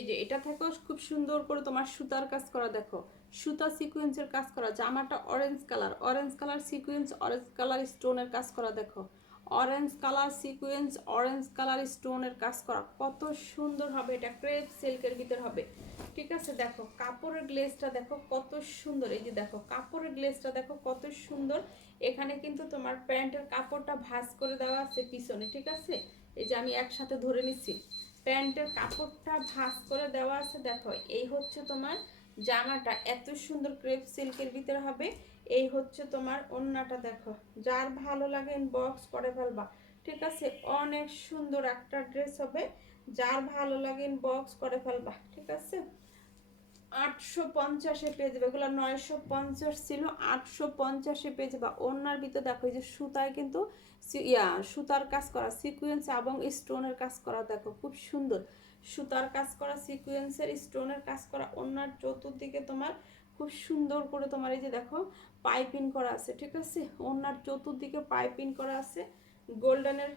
এই যে এটা থেকেও খুব সুন্দর করে তোমার সুতার কাজ করা, দেখো সুতা সিকোয়েন্সের কাজ করা, জামাটা orange colour sequence, orange colour স্টোনের কাজ করা, দেখো orange colour sequence, orange colour স্টোনের কাজ করা, কত সুন্দর হবে। এটা ক্রেপ সিল্কের ভিতর হবে, ঠিক আছে। দেখো কাপড়ের গ্লেজটা দেখো কত সুন্দর, এই যে দেখো কাপড়ের গ্লেজটা দেখো কত সুন্দর। এখানে কিন্তু তোমার প্যান্টের কাপড়টা ভাঁজ করে দেওয়া আছে পিছনে, ঠিক আছে। এই যে আমি একসাথে ধরে নিচ্ছি, প্যান্টের কাপড়টা ভাঁজ করে দেওয়া আছে। দেখো এই হচ্ছে তোমার জামাটা, এত সুন্দর ক্রেপ সিল্কের ভিতরে হবে। এই হচ্ছে তোমার ওড়নাটা, দেখো যার ভালো লাগে ইনবক্স করে ফেলবা, ঠিক আছে। অনেক সুন্দর একটা ড্রেস হবে, যার ভালো লাগে ইনবক্স করে ফেলবা, ঠিক আছে। 850-এ পেয়ে যাবে, এগুলো 950 ছিল, 850-এ পেয়ে যাবে। ওড়নার ভিতরে দেখো এই যে সুতায় কিন্তু সুতার কাজ করা সিকোয়েন্স এবং স্টোনের কাজ করা, দেখো খুব সুন্দর সুতার কাজ করা সিকোয়েন্সের স্টোনের কাজ করা। ওড়নার চতুর্দিকে তোমার খুব সুন্দর করে তোমার এই যে দেখো পাইপিং করা আছে, ঠিক আছে। ওড়নার চতুর্দিকে পাইপিং করা আছে, গোল্ডেনের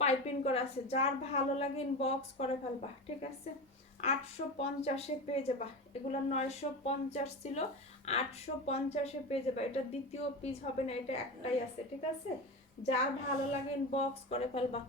পাইপিং করা আছে। যার ভালো লাগে ইনবক্স করে ফেলবা, ঠিক আছে। 850-এ পেয়ে যাবা, এগুলো 950 ছিল, 850-এ পেয়ে যাবা। এটা দ্বিতীয় পিস হবে না, এটা একটাই আছে, ঠিক আছে। যার ভালো লাগে ইনবক্স করে ফেলবা।